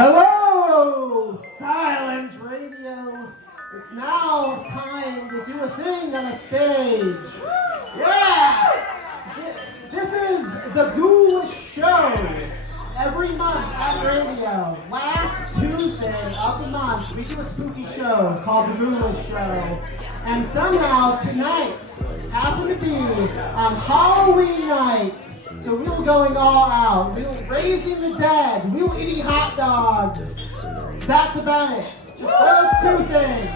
Hello, Silence Radio. It's now time to do a thing on a stage. Yeah! This is the Ghoulish Show. Every month at radio, last Tuesday of the month, we do a spooky show called the Ghoulish Show. And somehow tonight happened to be on Halloween night. So we were going all out. We were raising the dead. We were eating hot dogs. That's about it. Just those two things.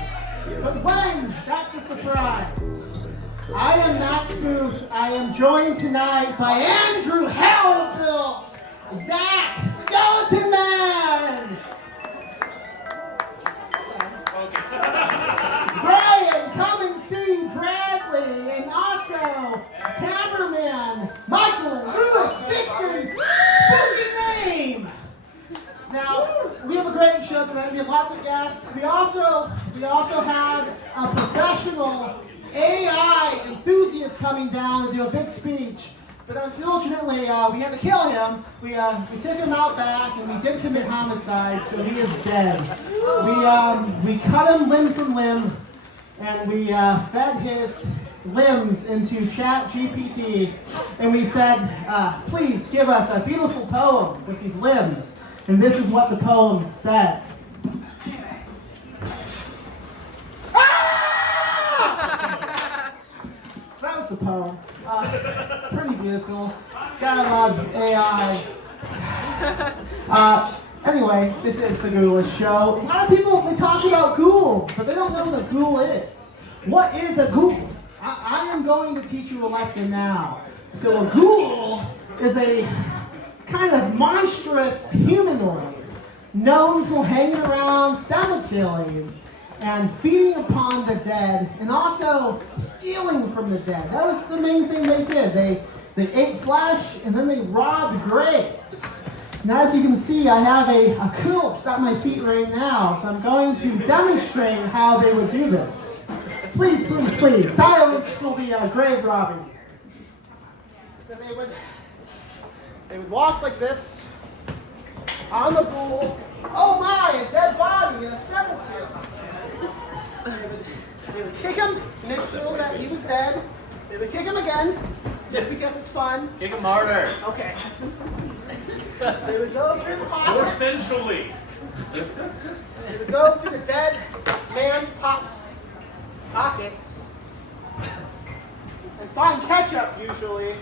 But when? That's the surprise. I am Max Booth. I am joined tonight by Andrew Hellbuilt, Zach Skeleton Man, Brian Come and See Bradley, and also cameraman Michael Lewis Dixon. Spooky name. Now we have a great show tonight. We have lots of guests. We also had a professional AI enthusiast coming down to do a big speech. But unfortunately, we had to kill him. We took him out back, and we did commit homicide, so he is dead. We cut him limb from limb, and we fed his limbs into ChatGPT, and we said, please give us a beautiful poem with these limbs. And this is what the poem said. That was the poem. Pretty beautiful. Gotta love AI. Anyway, this is the Ghoulish Show. A lot of people, they talk about ghouls, but they don't know what a ghoul is. What is a ghoul? I am going to teach you a lesson now. So a ghoul is a kind of monstrous humanoid known for hanging around cemeteries and feeding upon the dead, and also stealing from the dead. That was the main thing they did. They ate flesh, and then they robbed graves. And as you can see, I have a quilt at my feet right now, so I'm going to demonstrate how they would do this. Please, please, please, silence for the grave robbing. So they would walk like this on the pool. Oh my, a dead body in a cemetery. They would kick him to make sure that he was dead. They would kick him again, just because it's fun. Kick him harder. Okay. They would go through the pockets. More sensually. They would go through the dead man's pockets and find ketchup, usually.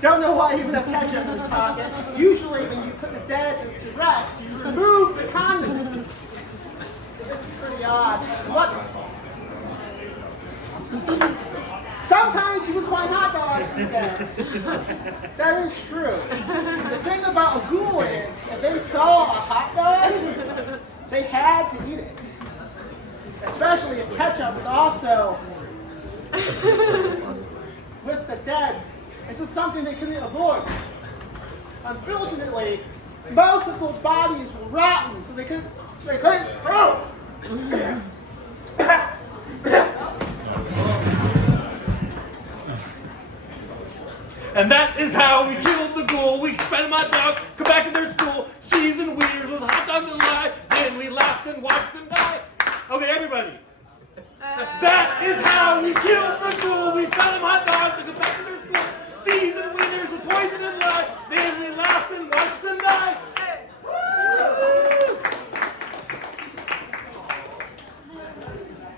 Don't know why he would have ketchup in his pocket. Usually when you put the dead to rest, you remove the condiments. So this is pretty odd. Look. Sometimes you would find hot dogs in there. That is true. And the thing about a ghoul is, if they saw a hot dog, they had to eat it. Especially if ketchup is also with the dead. It's just something they couldn't avoid. Unfortunately, most of those bodies were rotten, so they couldn't. Oh! And that is how we killed the ghoul. We fed my dogs, come back to their school, seasoned wieners with hot dogs and lye. Then we laughed and watched them die. Okay, everybody. That is how we killed the ghoul. We fed them hot dogs to go back to their school, seasoned wieners with poison and lye. Then we laughed and watched them die.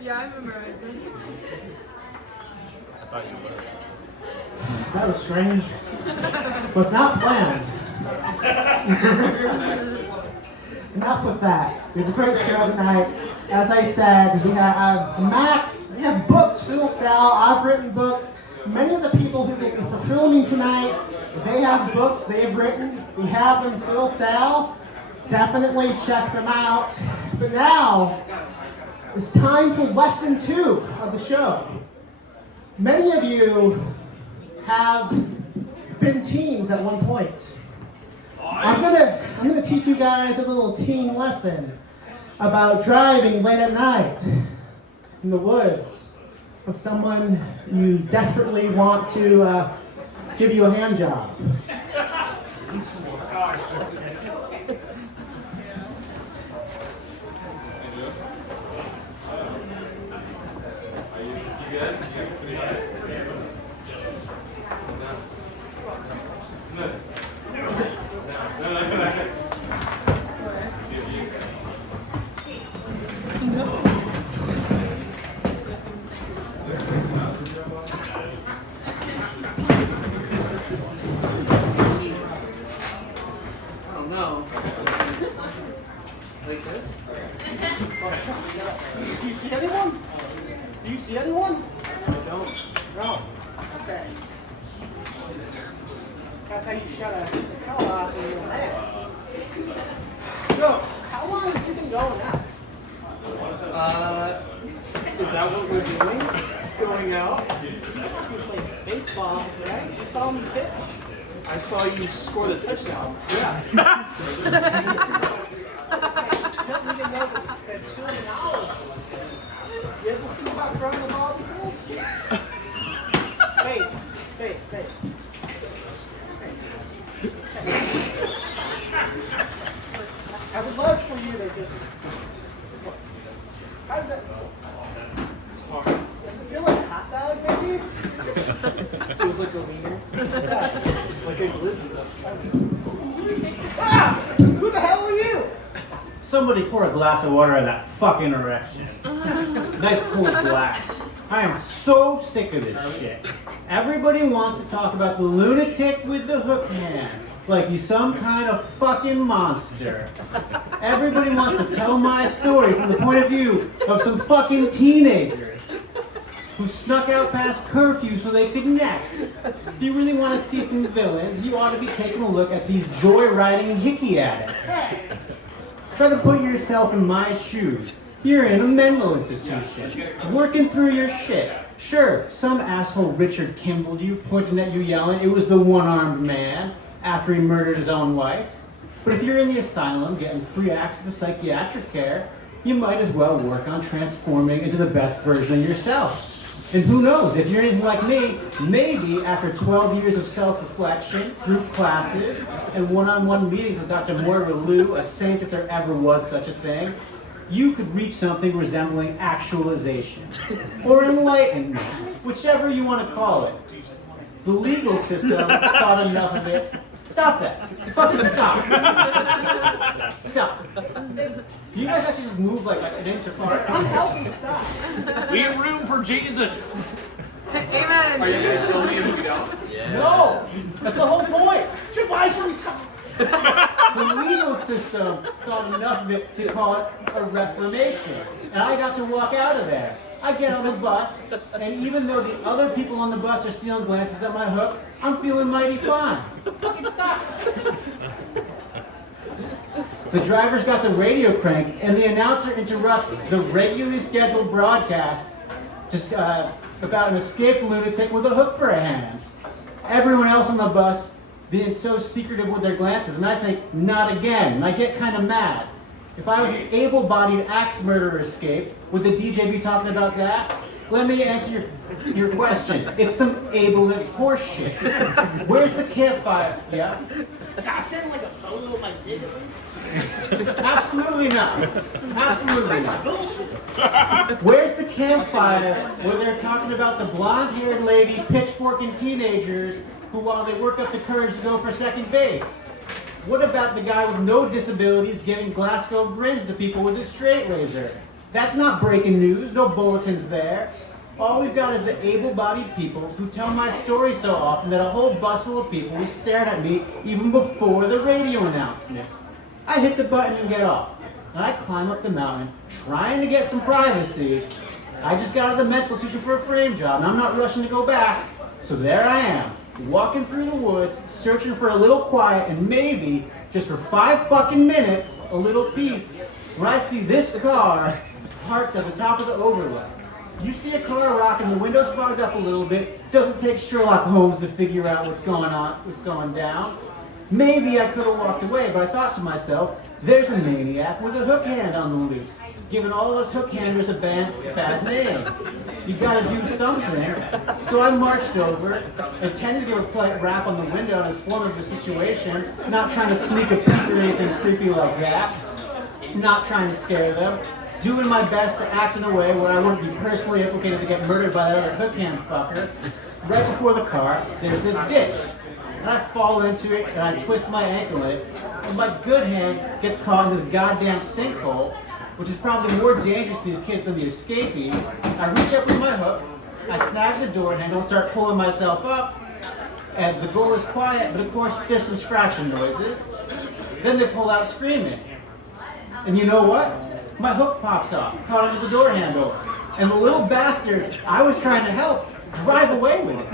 Yeah, I memorized this. I thought you were. That was strange. Was not planned. Enough with that. We have a great show tonight. As I said, we have Max, we have books, Phil Sal, I've written books. Many of the people who are filming tonight, they have books they've written. We have them, Phil Sal. Definitely check them out. But now, it's time for lesson 2 of the show. Many of you have been teens at one point. I'm gonna teach you guys a little teen lesson about driving late at night in the woods with someone you desperately want to give you a hand job. Like this? Do you see anyone? Do you see anyone? No. No. Okay. That's how you shut a hell off when you're mad. So, how long have you been going out? Is that what we're doing? Going out? You played baseball, right? You saw me pitch. I saw you score the touchdown. Yeah. Help me to know that's $2. You ever think about throwing the ball before? Space. I would love for you to just. How does that feel? It's hard. Does it feel like a hot dog, maybe? Feels like a wiener. Like a glizzy. Ah! Who the hell are you? Somebody pour a glass of water on that fucking erection. Nice cool glass. I am so sick of this shit. Everybody wants to talk about the lunatic with the hook hand. Like he's some kind of fucking monster. Everybody wants to tell my story from the point of view of some fucking teenagers who snuck out past curfew so they could neck. If you really want to see some villains, you ought to be taking a look at these joyriding hickey addicts. Try to put yourself in my shoes. You're in a mental institution, working through your shit. Sure, some asshole Richard Kimballed you, pointing at you yelling, it was the one-armed man, after he murdered his own wife. But if you're in the asylum getting free access to psychiatric care, you might as well work on transforming into the best version of yourself. And who knows, if you're anything like me, maybe after 12 years of self-reflection, group classes, and one-on-one meetings with Dr. Moira Lou, a saint if there ever was such a thing, you could reach something resembling actualization, or enlightenment, whichever you want to call it. The legal system thought enough of it. Stop that. Fucking stop. Stop. You guys actually just move like an inch apart. I'm healthy inside. We have room for Jesus. Amen. Are you gonna kill me if we don't? No! That's the whole point! Why should we stop? The legal system thought enough of it to call it a reformation. And I got to walk out of there. I get on the bus, and even though the other people on the bus are stealing glances at my hook, I'm feeling mighty fine. Fucking stop! The driver's got the radio cranked, and the announcer interrupts the regularly scheduled broadcast just about an escaped lunatic with a hook for a hand. Everyone else on the bus being so secretive with their glances, and I think, not again, and I get kind of mad. If I was an able-bodied axe murderer escaped, would the DJ be talking about that? Let me answer your question. It's some ableist horseshit. Where's the campfire? Yeah? I sent like a photo of my dick at least. Absolutely not. Absolutely That's not. bullshit. Where's the campfire where they're talking about the blonde-haired lady pitchforking teenagers who, while they work up the courage to go for second base? What about the guy with no disabilities giving Glasgow grins to people with a straight razor? That's not breaking news, no bulletins there. All we've got is the able-bodied people who tell my story so often that a whole bus full of people was staring at me even before the radio announcement. I hit the button and get off. And I climb up the mountain, trying to get some privacy. I just got out of the mental institution for a frame job, and I'm not rushing to go back. So there I am, walking through the woods, searching for a little quiet, and maybe, just for 5 fucking minutes, a little peace, when I see this car parked at the top of the overlook. You see a car rocking, the windows fogged up a little bit. Doesn't take Sherlock Holmes to figure out what's going down. Maybe I could have walked away, but I thought to myself, there's a maniac with a hook hand on the loose, giving all of us hook handers a bad name. You gotta do something. So I marched over, intended to give a polite rap on the window and inform of the situation, not trying to sneak a peek or anything creepy like that, not trying to scare them, doing my best to act in a way where I wouldn't be personally implicated to get murdered by that other hook hand fucker. Right before the car, there's this ditch. And I fall into it and I twist my ankle in it, and my good hand gets caught in this goddamn sinkhole, which is probably more dangerous to these kids than the escapee. I reach up with my hook, I snag the door handle, start pulling myself up, and the goal is quiet, but of course there's some scratching noises. Then they pull out screaming. And you know what? My hook pops off, caught under the door handle. And the little bastards I was trying to help drive away with it.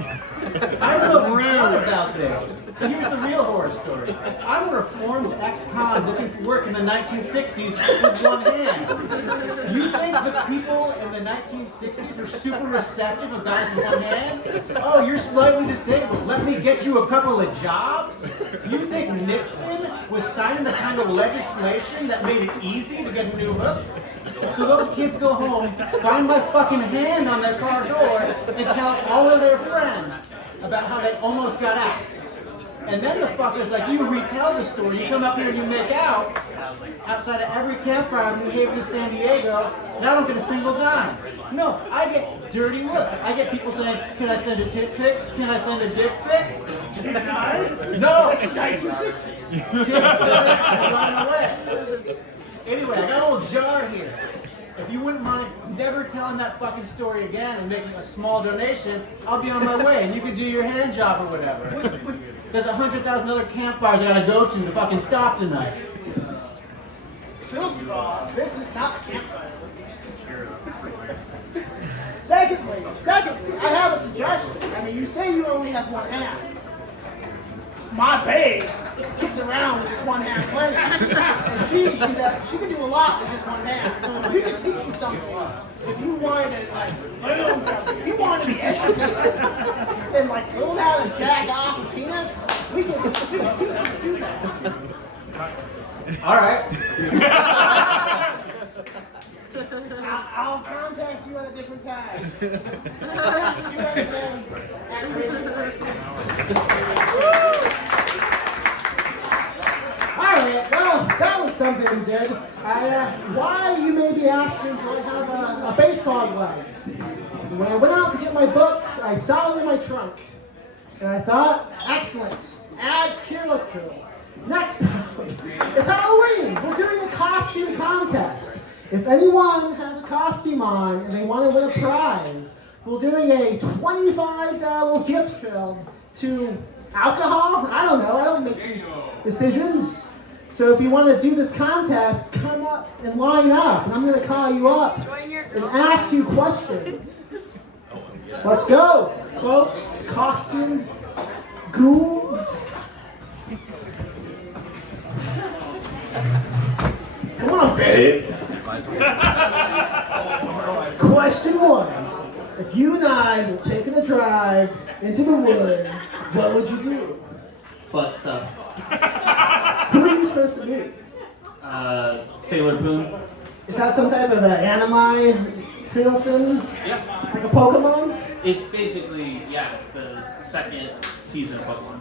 I don't know if you thought about this. But here's the real horror story. I'm a reformed ex-con looking for work in the 1960s with one hand. You think the people in the 1960s were super receptive of guys with one hand? Oh, you're slightly disabled. Let me get you a couple of jobs? You think Nixon was signing the kind of legislation that made it easy to get a new hook? So those kids go home, find my fucking hand on their car door, and tell all of their friends about how they almost got axed. And then the fuckers like you retell the story. You come up here and you make out outside of every campfire in New Haven, San Diego, and I don't get a single dime. No, I get dirty looks. I get people saying, "Can I send a tit pic? Can I send a dick pic?" No, it's the 1960s. Kids running away. Anyway, I got a little jar here. If you wouldn't mind never telling that fucking story again and making a small donation, I'll be on my way and you can do your hand job or whatever. There's 100,000 other campfires I gotta go to fucking stop tonight. First of all, this is not a campfire. Secondly, I have a suggestion. I mean, you say you only have one hand. My babe gets around with just one hand plenty. And she can do a lot with just one hand. We can teach you something. If you wanted to learn something, if you wanted to be educated and learn how to jack off a penis, we can teach you to do that. All right. I'll contact you at a different time. You again at Alright, well, that was something we did. Why, you may be asking, do I have a baseball glove? When I went out to get my books, I saw it in my trunk. And I thought, excellent, adds character. Next up, it's Halloween. We're doing a costume contest. If anyone has a costume on and they want to win a prize, we're doing a $25 gift card to alcohol. I don't know. I don't make these decisions. So if you want to do this contest, come up and line up. And I'm going to call you up and ask you questions. Let's go, folks. Costumed ghouls. Come on, babe. Question 1. If you and I were taking a drive into the woods, what would you do? Butt stuff. Who are you supposed to be? Sailor Boone. Is that some type of an anime person? Yeah. Like a Pokemon? It's basically, it's the second season of Pokemon.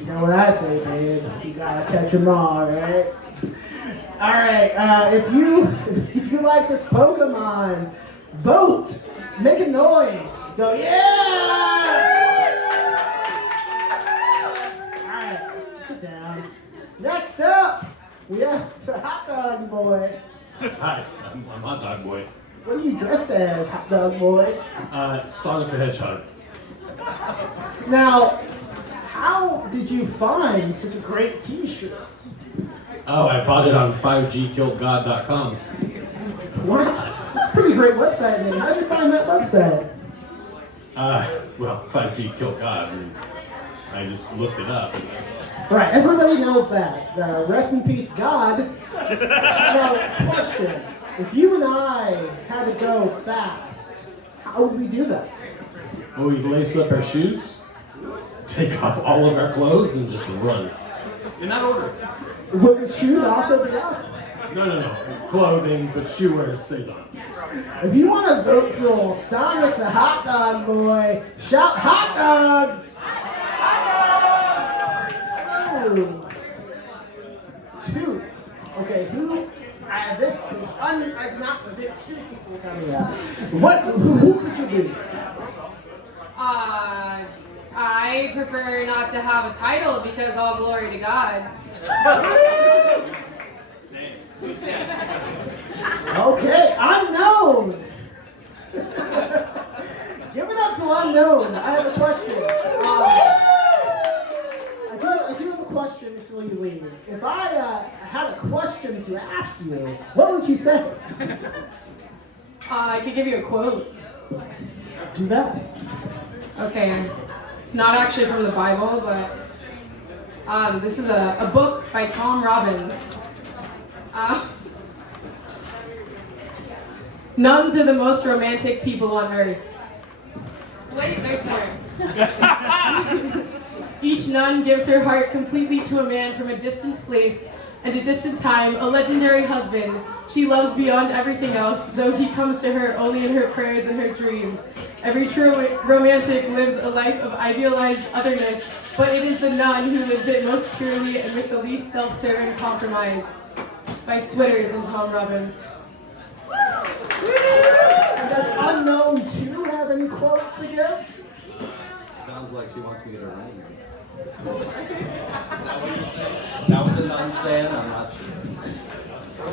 You know what I say, babe. You gotta catch 'em all, right? Alright, if you like this Pokemon, vote! Make a noise! Go, yeah! Alright, sit down. Next up, we have the Hot Dog Boy. Hi, I'm Hot Dog Boy. What are you dressed as, Hot Dog Boy? Sonic the Hedgehog. Now, how did you find such a great t-shirt? Oh, I bought it on 5gkilledgod.com. What? That's a pretty great website name. How'd you find that website? Well, 5G killed God. I just looked it up. Right, everybody knows that. Rest in peace, God. Now, question. If you and I had to go fast, how would we do that? Well, we lace up our shoes, take off all of our clothes, and just run. In that order. Would the shoes also be off? No. Clothing, but shoe wear stays on. If you want to vote for Sonic the Hot Dog Boy, shout hot dogs! Oh. 2. Okay, who? This is I did not predict 2 people coming out. Who could you be? I prefer not to have a title because all glory to God. Same. Who's next? Okay, unknown. Give it up to unknown. I have a question. I do have a question before you leave. If I had a question to ask you, what would you say? I could give you a quote. Do that. Okay, it's not actually from the Bible, but this is a book by Tom Robbins. Nuns are the most romantic people on earth. Wait, there's more. Each nun gives her heart completely to a man from a distant place and a distant time, a legendary husband she loves beyond everything else, though he comes to her only in her prayers and her dreams. Every true romantic lives a life of idealized otherness, but it is the nun who lives it most purely and with the least self-serving compromise. By Switters and Tom Robbins. Does unknown 2 have any quotes to give? Sounds like she wants me to ring. Now what the nun's saying, I'm not sure.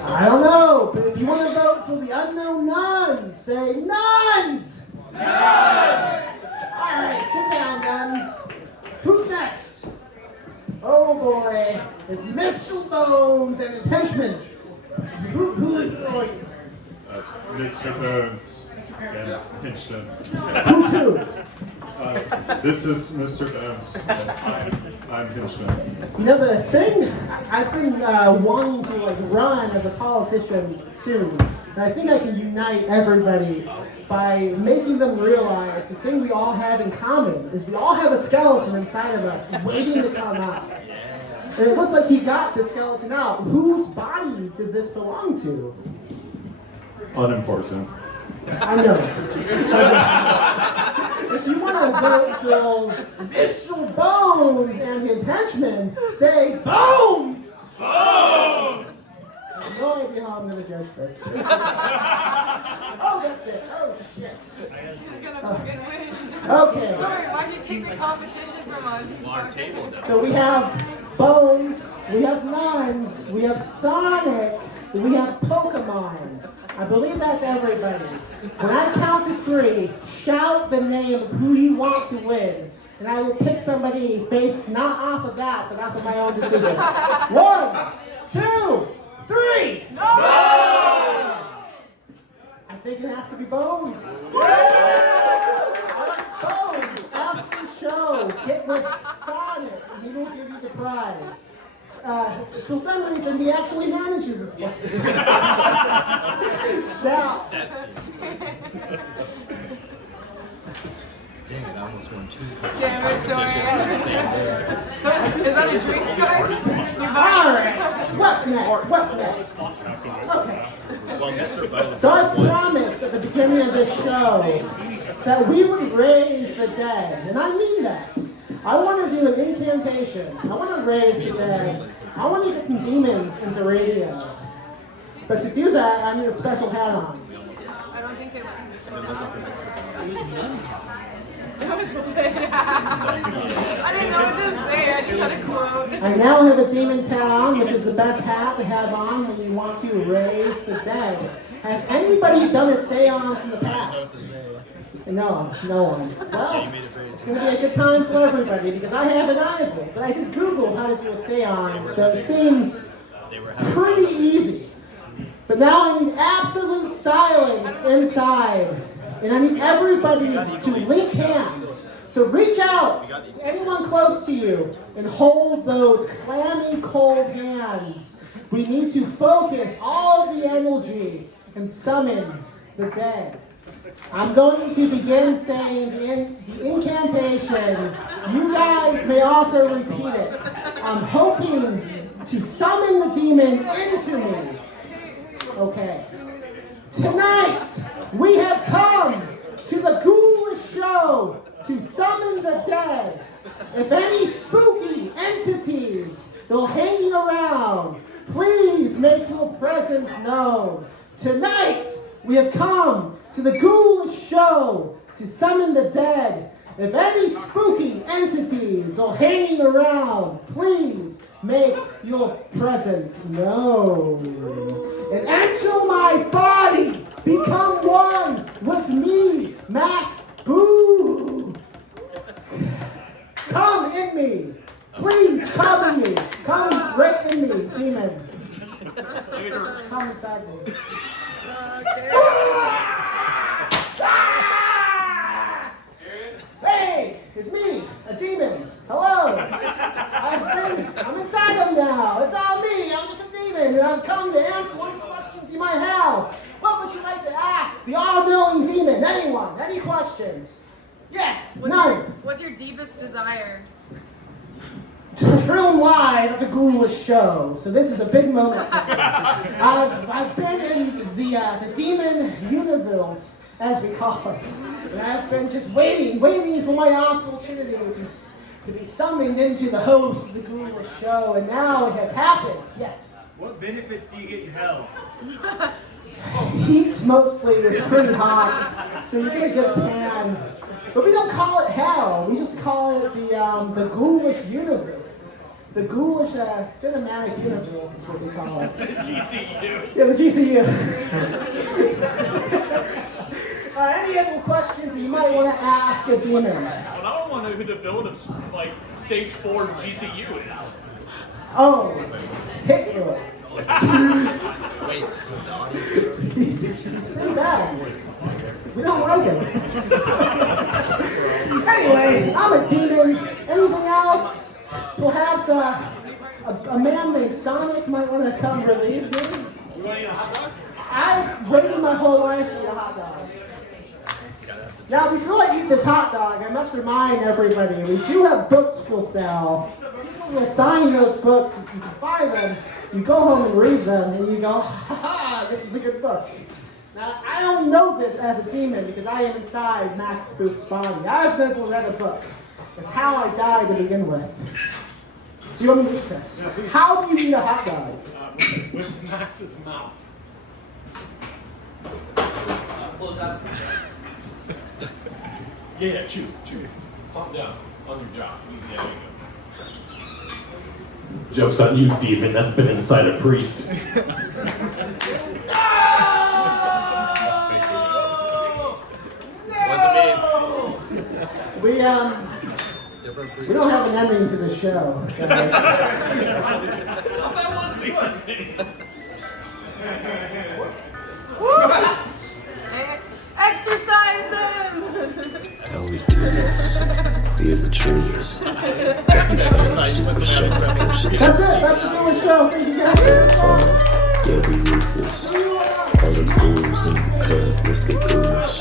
I don't know, but if you want to vote for the unknown nuns, say nuns! Nuns! Alright, sit down, nuns. Who's next? Oh boy, it's Mr. Bones and his henchmen. Who are you? Mr. Burns and Pinchton. Who's who? This is Mr. Burns. I'm Pinchton. You know, the thing, I've been wanting to run as a politician soon, and I think I can unite everybody by making them realize the thing we all have in common is we all have a skeleton inside of us waiting to come out. And it looks like he got the skeleton out. Whose body did this belong to? Unimportant. I know. If you want to vote for Mr. Bones and his henchmen, say Bones! Bones! I have no idea how I'm going to judge this. Oh, that's it. Oh, shit. He's gonna fucking win. Okay. Sorry, why'd you take the competition from us? So we have Bones, we have Nuns, we have Sonic, we have Pokemon. I believe that's everybody. When I count to 3, shout the name of who you want to win. And I will pick somebody based not off of that, but off of my own decision. 1, 2, 3! Bones! I think it has to be Bones. Bones, after the show, get with Sonic, and he will give you the prize. For some reason, he actually manages this place. Now, Dang it, I almost won 2. Damn it, sorry. Is that a drink card? all right, what's next? What's next? Okay. So I promised at the beginning of this show that we would raise the dead, and I mean that. I want to do an incantation. I want to raise the dead. I want to get some demons into radio. But to do that, I need a special hat on. I don't think they let me. I didn't know what to say. I just had a quote. I now have a demon's hat on, which is the best hat to have on when you want to raise the dead. Has anybody done a seance in the past? No, no one. Well, it's going to be a good time for everybody because I haven't either. But I did Google how to do a seance, so it seems pretty easy. But now I need absolute silence inside. And I need everybody to link hands. So reach out to anyone close to you and hold those clammy, cold hands. We need to focus all of the energy and summon the dead. I'm going to begin saying the incantation. You guys may also repeat it. I'm hoping to summon the demon into me. Okay. Tonight, we have come to the Ghoulish Show to summon the dead. If any spooky entities are hanging around, please make your presence known. Tonight, we have come to the Ghoulish Show to summon the dead. If any spooky entities are hanging around, please make your presence known. And enter my body, become one with me, Max Boo. Come in me. Please come in me. Come right in me, demon. Come inside me. Hey, it's me, a demon. Hello. I'm inside them now. It's all me. I'm just a demon, and I've come to answer any questions you might have. What would you like to ask the all-knowing demon? Anyone? Any questions? Yes. What's your deepest desire? To perform live at the Ghoulish Show. So this is a big moment for me. I've been in the demon universe, as we call it. And I've been just waiting for my opportunity to be summoned into the host of the Ghoulish Show, and now it has happened. Yes. What benefits do you get in hell? Heat mostly. It's pretty hot, so you're gonna get a tan. But we don't call it hell. We just call it the Ghoulish universe. The Ghoulish cinematic universe is what we call it. The GCU. Yeah, the GCU. Any other questions that you might want to ask a demon? Well, I don't want to know who the villain of like stage 4 GCU is. Oh, Hitler. Wait, He's too bad. We don't like him. Anyway, I'm a demon. Anything else? Perhaps a man named Sonic might want to come relieve me. You want to eat a hot dog? I've waited my whole life to eat a hot dog. Now, before I eat this hot dog, I must remind everybody, we do have books for sale. People will sign those books. You can buy them. You go home and read them, and you go, ha, this is a good book. Now, I only know this as a demon because I am inside Max Booth's body. I've never read a book. It's how I died to begin with. So you want me to eat this? How do you eat a hot dog? With Max's mouth. close out. Yeah, chew. Calm down on your jaw. Yeah, there you go. Joke's on you, demon. That's been inside a priest. Wasn't me. We don't have an ending to the show, guys. That was the ending. Exercise them! How we do this? We are the truthers. Exercise with the show. That's it. That's the Ghoulish Show. Thank you guys. Yeah, we ruthless. All the ghouls in the cut, let's get ghoulish.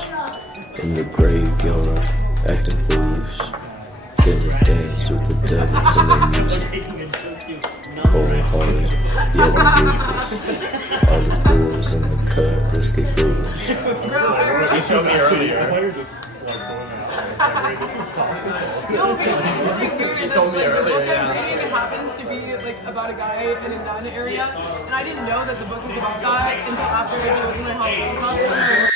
In the graveyard, acting foolish. Gonna dance with the devils and their music. Cold-hearted, yeah, we ruthless. All the ghouls in the cut, let's get ghoulish. You showed me earlier. I thought you were just like going out. Like, wait, this is something. No, because it's really weird. She told me The earlier, book yeah. I'm reading happens to be like about a guy in a nun area, and I didn't know that the book was about that until after I chose my Halloween costume.